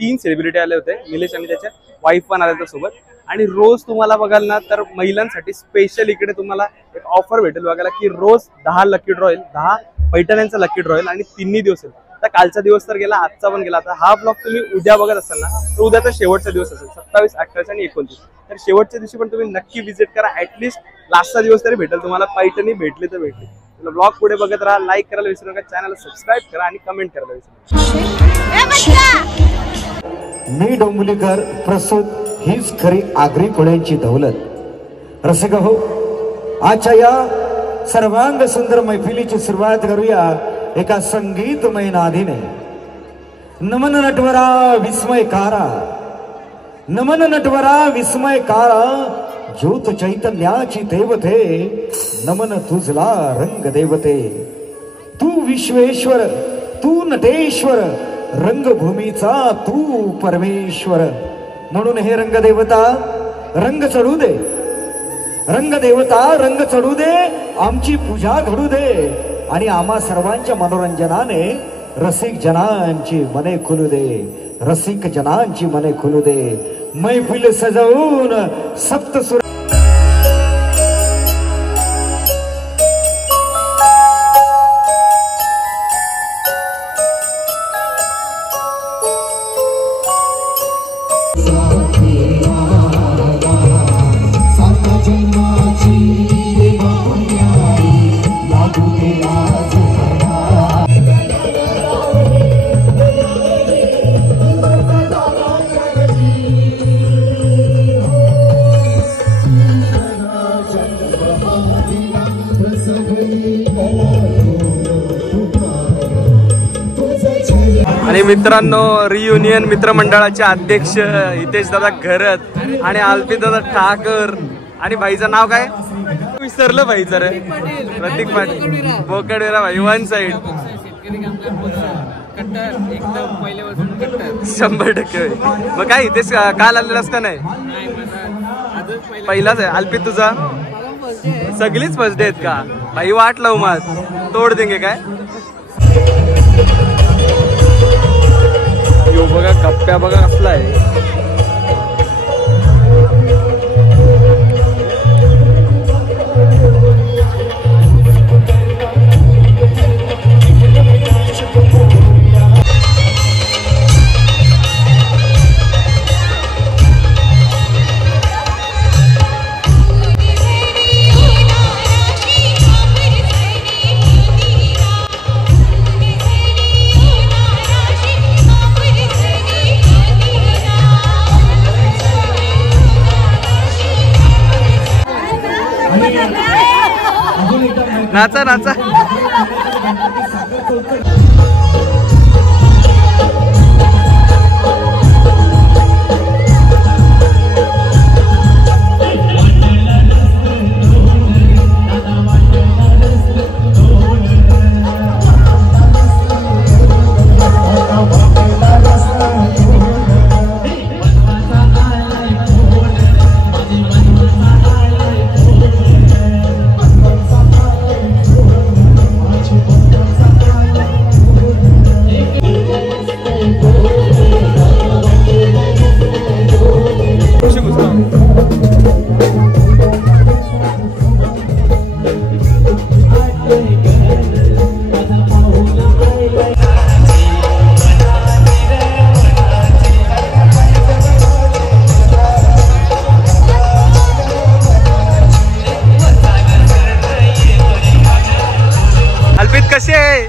3 सेलिब्रिटी आले होते, निलेश आणि त्याच्या वाईफ पण आल्या सोबत. आणि रोज तुम्हाला बघाल ना तर महिलांसाठी स्पेशल इकडे तुम्हाला एक ऑफर भेटेल बघायला की रोज 10 लकी ड्रॉ येईल, 10 पैठण्यांचा लकी ड्रॉ येईल आणि 3 दिवस येईल. तर कालचा दिवस तर गेला, आजचा पण गेला. आता हा ब्लॉग तुम्ही उद्या बघत असाल ना तर उद्याचा शेवटचा दिवस असेल 27, 28 आणि 29. तर शेवटच्या दिवशी पण तुम्ही नक्की व्हिजिट करा. ऍटलीस्ट लास्टचा दिवस तरी भेटेल तुम्हाला. पैठणी भेटली तर भेटली. ब्लॉग पुढे बघत राहा, लाईक करायला विसरू नका, चॅनलला सबस्क्राईब करा आणि कमेंट करायला विसरू नका. मी डोंबिवलीकर प्रस्तुत हीच खरी आगरी कोळ्यांची दौलत. रसिक हो, आजच्या या सर्वांग सुंदर मैफिलीची सुरुवात करूया एका संगीतमय नादीने. नमन नटवरा विस्मयकारा, नमन नटवरा विस्मयकारा, ज्योत चैतन्याची देवते, नमन तुझला रंग देवते. तू विश्वेश्वर, तू नटेश्वर, रंगभूमीचा तू परमेश्वर. म्हणून हे रंगदेवता रंग चढू दे, रंगदेवता रंग चढू दे, आमची पूजा घडू दे आणि आम्हा सर्वांच्या मनोरंजनाने रसिक जनांची मने खुलू दे, रसिक जनांची मने खुलू दे. मैफिल सजवून सप्तसुर आणि मित्रांनो, रियुनियन मित्रमंडळाचे अध्यक्ष हितेश दादा घरत आणि अल्पित दादा ठाकर आणि भाईचं नाव काय विसरलं भाईचं रे, प्रतीक पाटील बोकडवेरा भाई. One side 100%. मग काय हितेश काल आलेलास का नाही? पहिलाच आहे. अल्पित तुझा सगळीच फर्स्ट डे आहेत का भाई? वाट लावू मग तोड देंगे काय? यो बघा कप्प्या बघा कसला आहे. नाचा नाचा. कसे आहे?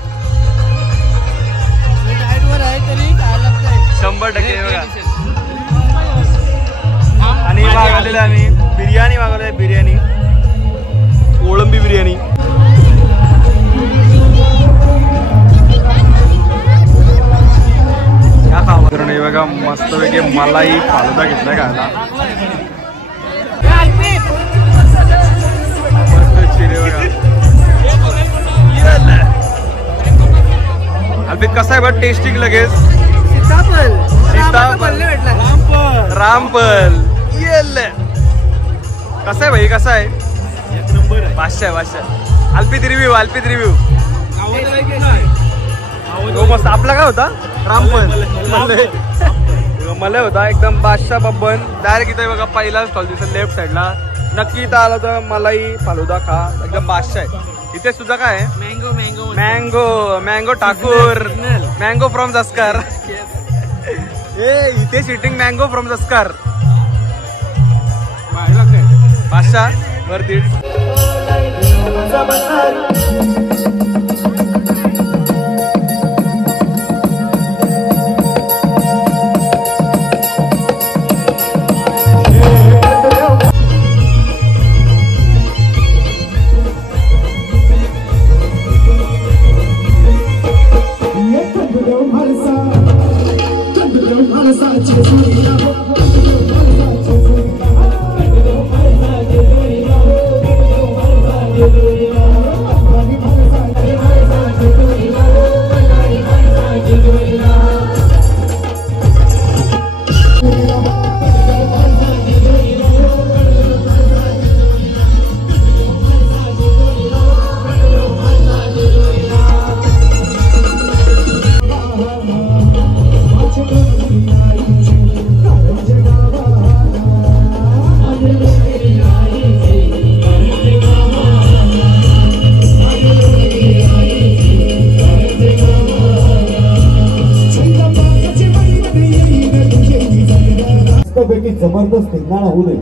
100% बघा. आणि मागवलेलं आम्ही बिर्याणी मागवलेली, बिर्याणी कोळंबी बिर्याणी. या खावा नाही बघा मस्तपैकी मलाई फालुदा घेतला खायला. मस्त चिरे बघा. अल्पित कसा आहे बघ टेस्टिंग लगेच. सीताफळ रामफल कसा आहे भाई? कसा आहे? 500 आहे 500. अल्पित रिव्ह्यू, अल्पित रिव्ह्यू. मस्त. आपला काय होता? रामपल मला होता एकदम बादशाह बब्बन. डायरेक्ट इथे बघा पहिला स्टॉल दिसत लेफ्ट साईडला. नक्की इथं आला तर मलाई फालुदा खा, एकदम बादशाह आहे. इथे सुद्धा काय आहे? Mango mango mango mango Thakur, mango from जस्कर. ए इथे सिटिंग मँगो फ्रॉम जस्कर. बादशाह वरती. जबरदस्त धिंगाणा होऊ दे.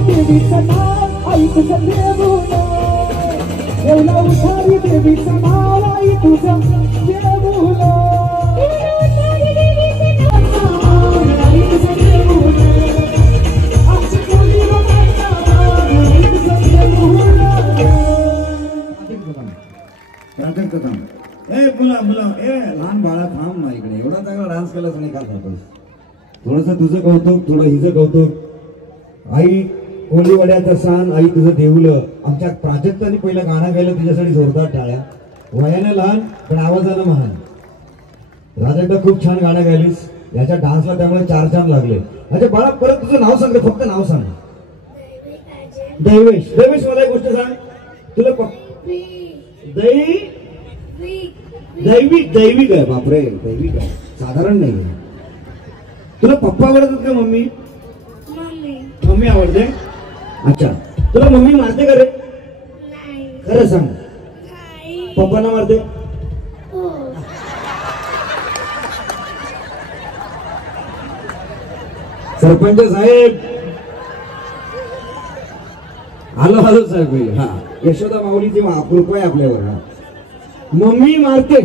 उठारी देवीचं नाव आई तुझं देऊन एवढा उठारी देवीचं नाव आई तुझं देऊन लहान बाळा थांब ना इकडे एवढा चांगला डान्स केलाच नाही का करतोस थोडस तुझं कौतुक थोडं हिचं कौतुक आई कोळीवाड्याचं सान आई तुझं देऊलं आमच्या प्राजक्ताने पहिलं गाणं गायलं तुझ्यासाठी जोरदार टाळ्या वयाने लहान पण आवाजानं महान प्राजक्ता खूप छान गाणं गायलीस याच्या डान्सला त्यामुळे 4 चांद लागले अच्छा बाळा परत तुझं नाव सांग फक्त नाव सांग दैवेश दैवेश मला एक गोष्ट सांग तुला दैविक दैविक आहे बापरे दैविक आहे साधारण नाही तुला पप्पा आवडतात का मम्मी मम्मी आवडते अच्छा तुला मम्मी मारते का रे खरं सांग पप्पांना मारते सरपंच साहेब आलो आलो साहेब हा यशोदा माऊलीची कृपा आहे आपल्यावर हा मम्मी मारते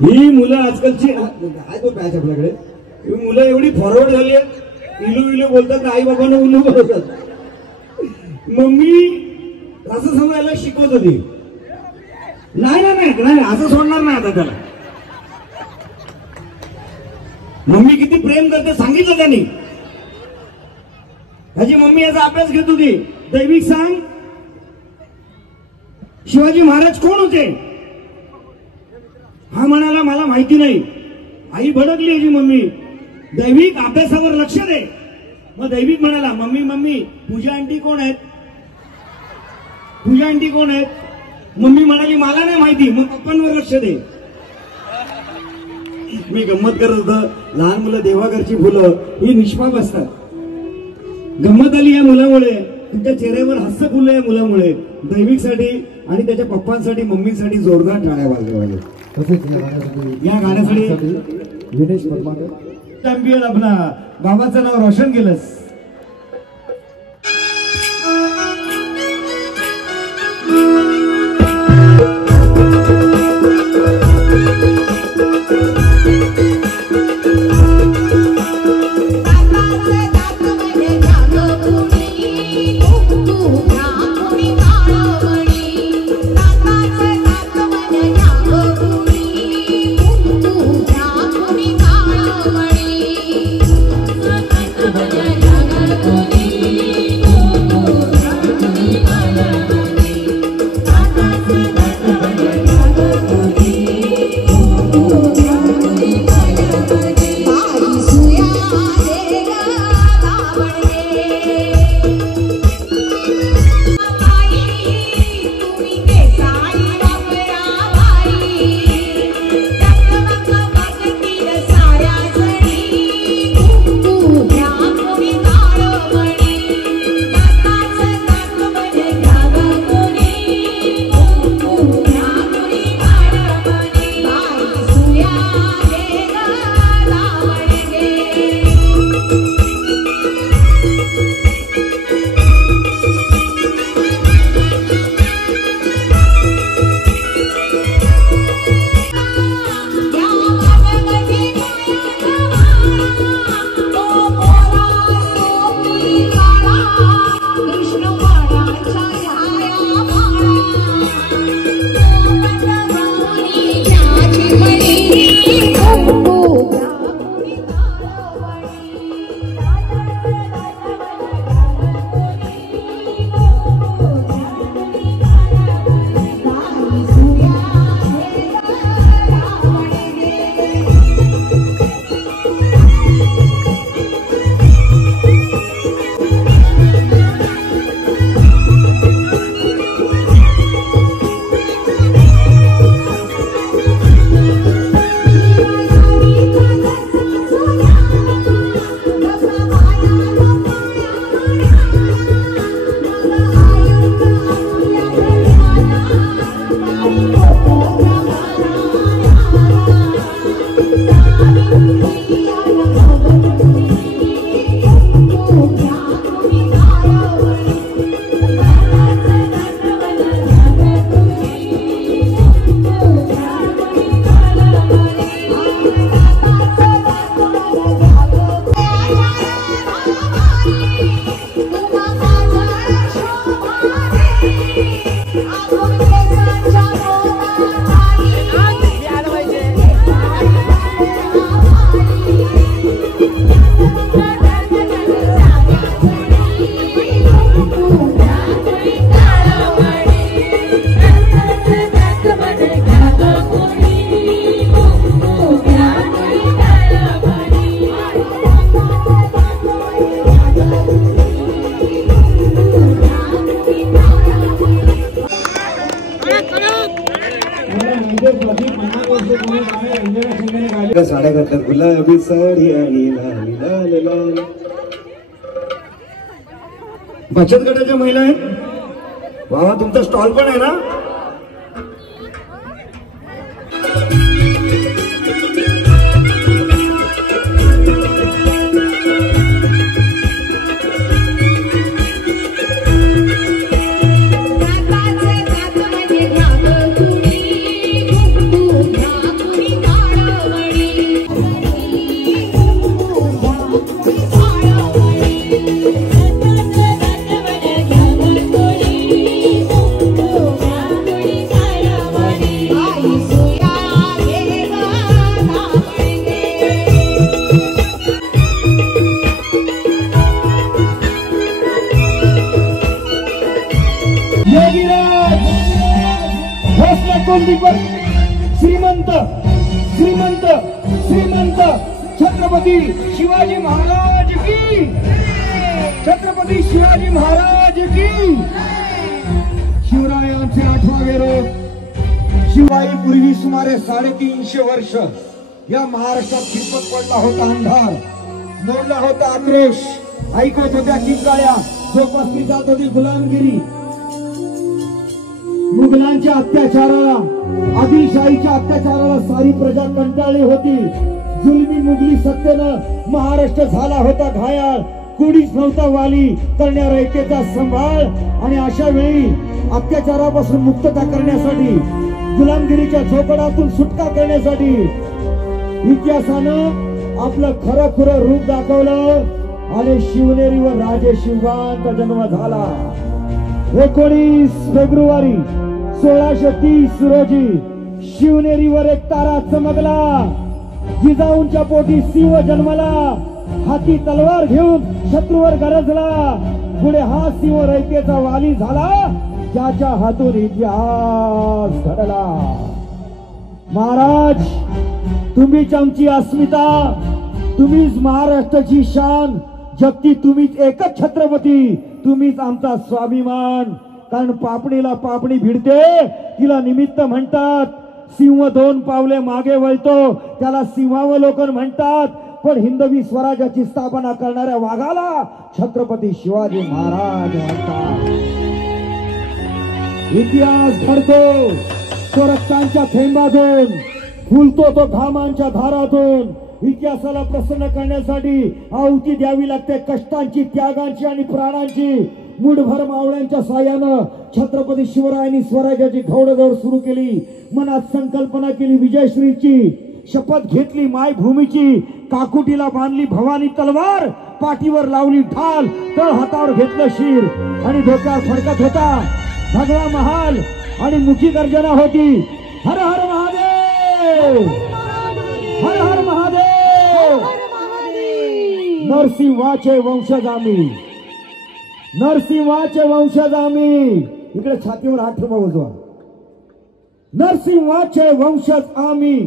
ही मुलं आजकालची आहे तो पॅच आपल्याकडे ही मुलं एवढी फॉरवर्ड झाली आहेत इलू इलू बोलतात आई बाबांना उलू बोलतात मम्मी असं समजायला शिकवत होती नाही नाही नाही असं सोडणार नाही आता त्याला मम्मी किती प्रेम करते सांगितलं त्यांनी ह्याची मम्मी याचा अभ्यास घेत होती दैविक सांग शिवाजी महाराज कोण होते हा म्हणाला मला माहिती नाही आई भडकली याची मम्मी दैविक अभ्यासावर लक्ष दे मग दैविक म्हणाला मम्मी मम्मी पूजा आंटी कोण आहेत पूजा आंटी कोण आहेत मम्मी म्हणाली मला नाही माहिती मग पप्पांवर लक्ष दे मी गंमत करत होतो लहान मुलं देवाघरची फुलं ही निष्पाप असतात गंमत आली या मुलामुळे तुमच्या चेहऱ्यावर हास्य फुलं या मुलामुळे दैविकसाठी आणि त्याच्या पप्पांसाठी मम्मीसाठी जोरदार टाळ्या वाजल्या पाहिजे या गाण्यासाठी विनेश चॅम्पियन आपला बाबाचं नाव रोशन केलंस Yeah. साड्या करतात गुलाबी साडी आणि लाल लाल लाल. बचत गटाच्या महिला आहेत बाबा, तुमचा स्टॉल पण आहे ना? श्रीमंत श्रीमंत श्रीमंत छत्रपती शिवाजी महाराज की, छत्रपती शिवाजी महाराज की. शिवरायांचे 8वे रोज. शिवाई पूर्वी सुमारे 350 वर्ष या महाराष्ट्रात खिरपत पडला होता अंधार, मोडला होता आक्रोश, ऐकत होत्या किंकाळ्या, जोपासली जात होती गुलामगिरी. मुघलांच्या अत्याचाराला, आदिलशाहीच्या अत्याचाराला सारी प्रजा कंटाळली होती. जुलमी मुघली सत्तेनं महाराष्ट्र झाला होता घायाळ. कोणीच नव्हता वाली करण्या रयतेचा सांभाळ. आणि अशा वेळी अत्याचारापासून मुक्तता करण्यासाठी, गुलामगिरीच्या झोपडातून सुटका करण्यासाठी इतिहासानं आपलं खरं खुरं रूप दाखवलं आणि शिवनेरीवर राजे शिवबांचा जन्म झाला. 19 फेब्रुवारी 1630 रोजी शिवनेरीवर एक तारा चमकला. जिजाऊंच्या पोटी सिंह जन्मला. हाती तलवार घेऊन शत्रूवर गरजला. पुढे हा सिंह रयतेचा वाली झाला, ज्याच्या हातून इतिहास घडला. महाराज, तुम्हीच आमची अस्मिता, तुम्हीच महाराष्ट्राची शान. जगती तुम्हीच एकच छत्रपती, तुम्हीच आमचा स्वाभिमान. कारण पापणीला पापणी भिडते, तिला निमित्त म्हणतात. सिंह 2 पावले मागे वळतो, त्याला सिंहावलोकन म्हणतात. पण हिंदवी स्वराज्याची स्थापना करणाऱ्या वाघाला छत्रपती शिवाजी महाराज म्हणतात. इतिहास घडतो तो रक्तांच्या थेंबातून, फुलतो तो घामांच्या धारातून. इतिहासाला प्रसन्न करण्यासाठी आहुती द्यावी लागते कष्टांची, त्यागांची आणि प्राणांची. मुठभर मावळ्यांच्या साह्यानं छत्रपती शिवरायांनी स्वराज्याची घौडदौड सुरू केली. मनात संकल्पना केली विजयश्रीची, शपथ घेतली मायभूमीची. काकुटीला बांधली भवानी तलवार, पाठीवर लावली ढाल, तळ हातावर घेतलं शीर. आणि डोक्यावर फडकत होता भगवा महाल आणि मुखी गर्जना होती, हर हर महादेव, हर हर महादेव. नरसिंहाचे वंशज आम्ही, नरसिंहाचे वंशज आम्ही. इकडे छातीवर हात ठेवा उजवा. नरसिंहाचे वंशज आम्ही,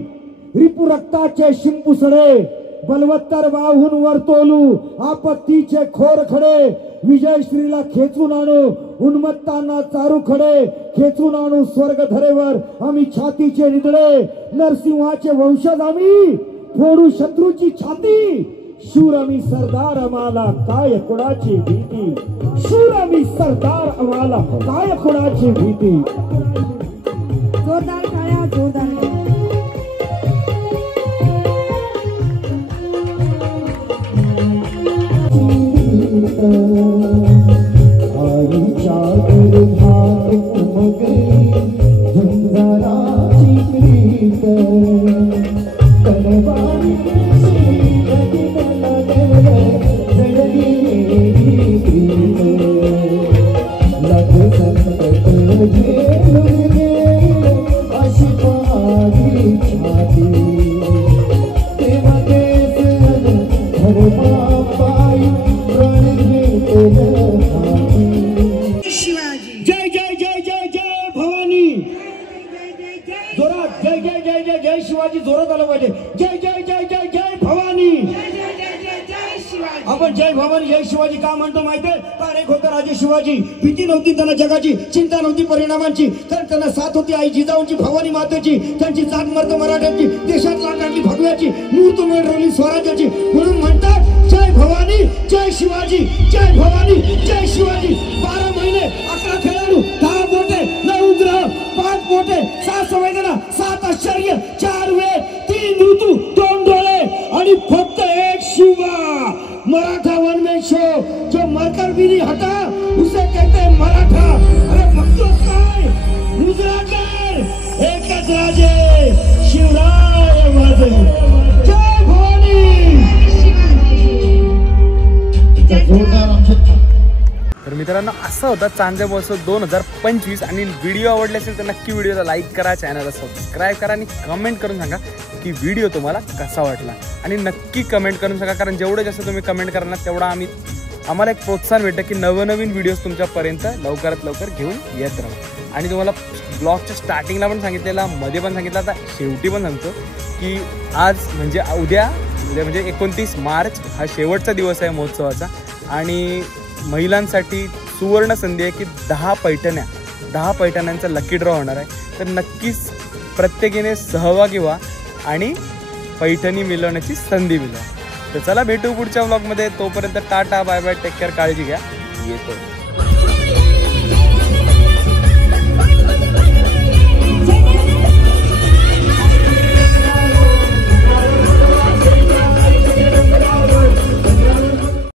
रिपू रक्ताचे शिंपुसडे, बलवत्तर बाहून वर तोलू, आपत्तीचे खोर खडे. विजयश्रीला खेचून आणू, उन्मत्तांना चारू खडे, खेचून आणू स्वर्ग धरेवर आम्ही छातीचे निदळे. नरसिंहाचे वंशज आम्ही, फोडू शत्रूची छाती. शूर आम्ही सरदार, आम्हाला काय कुणाची भीती. शूर आम्ही सरदार, आम्हाला काय कुणाची भीती. जोरदार टाळ्या, जोरदार. शिवाजी जय जय जय जय जय भवानी जोरात जय जय जय जय जय शिवाजी जोरात आलं पाहिजे जय जय जय जय जय भवानी आपण जय भवानी जय शिवाजी का म्हणतो माहितीये कारण एक होतं राजे शिवाजी भीती नव्हती त्यांना जगाची चिंता नव्हती परिणामांची कारण त्यांना साथ होती आई जिजाऊंची भवानी मातेची त्यांची जात मर्द मराठ्यांची देशात लागणारी भगव्याची मुहूर्तमेढ रवली स्वराज्याची म्हणून म्हणतात जय भवानी जय शिवाजी जय भवानी जय शिवाजी 12 महिने 11 खेळाडू 10 बोटे 9 ग्रह 5 बोटे 7 संवेदना 7 आश्चर्य 4 वेद 3 ऋतू 2 डोळे आणि फक्त एक शिवा मराठा वन में शो जो मरकर भी नहीं हटा उसे कहते हैं मराठा अरे भक्तों काय गुजरातकर एकच राजे शिवराय माझे जय भवानी तर मित्रांनो असं होता चांजे महोत्सव 2025 आणि व्हिडिओ आवडले असेल तर नक्की व्हिडिओला लाईक करा चॅनलला सबस्क्राईब करा आणि कमेंट करून सांगा की व्हिडिओ तुम्हाला कसा वाटला आणि नक्की कमेंट करून सांगा कारण जेवढं जास्त तुम्ही कमेंट करणार तेवढा आम्हाला एक प्रोत्साहन भेटतं की नवनवीन व्हिडिओज तुमच्यापर्यंत लवकरात लवकर घेऊन येत राहू आणि तुम्हाला ब्लॉगच्या स्टार्टिंगला पण सांगितलेला मध्ये पण सांगितलं आता शेवटी पण सांगतो की आज म्हणजे उद्या म्हणजे 29 मार्च हा शेवटचा दिवस आहे महोत्सवाचा आणि महिलांसाठी सुवर्ण संधी आहे की 10 पैठण्यांचा लकी ड्रॉ होणार आहे तर नक्कीच प्रत्येकीने सहभागी व्हा आणि पैठणी मिळवण्याची संधी मिळवा तर चला भेटू पुढच्या व्लॉगमध्ये तोपर्यंत tata bye bye take care काळजी घ्या येतो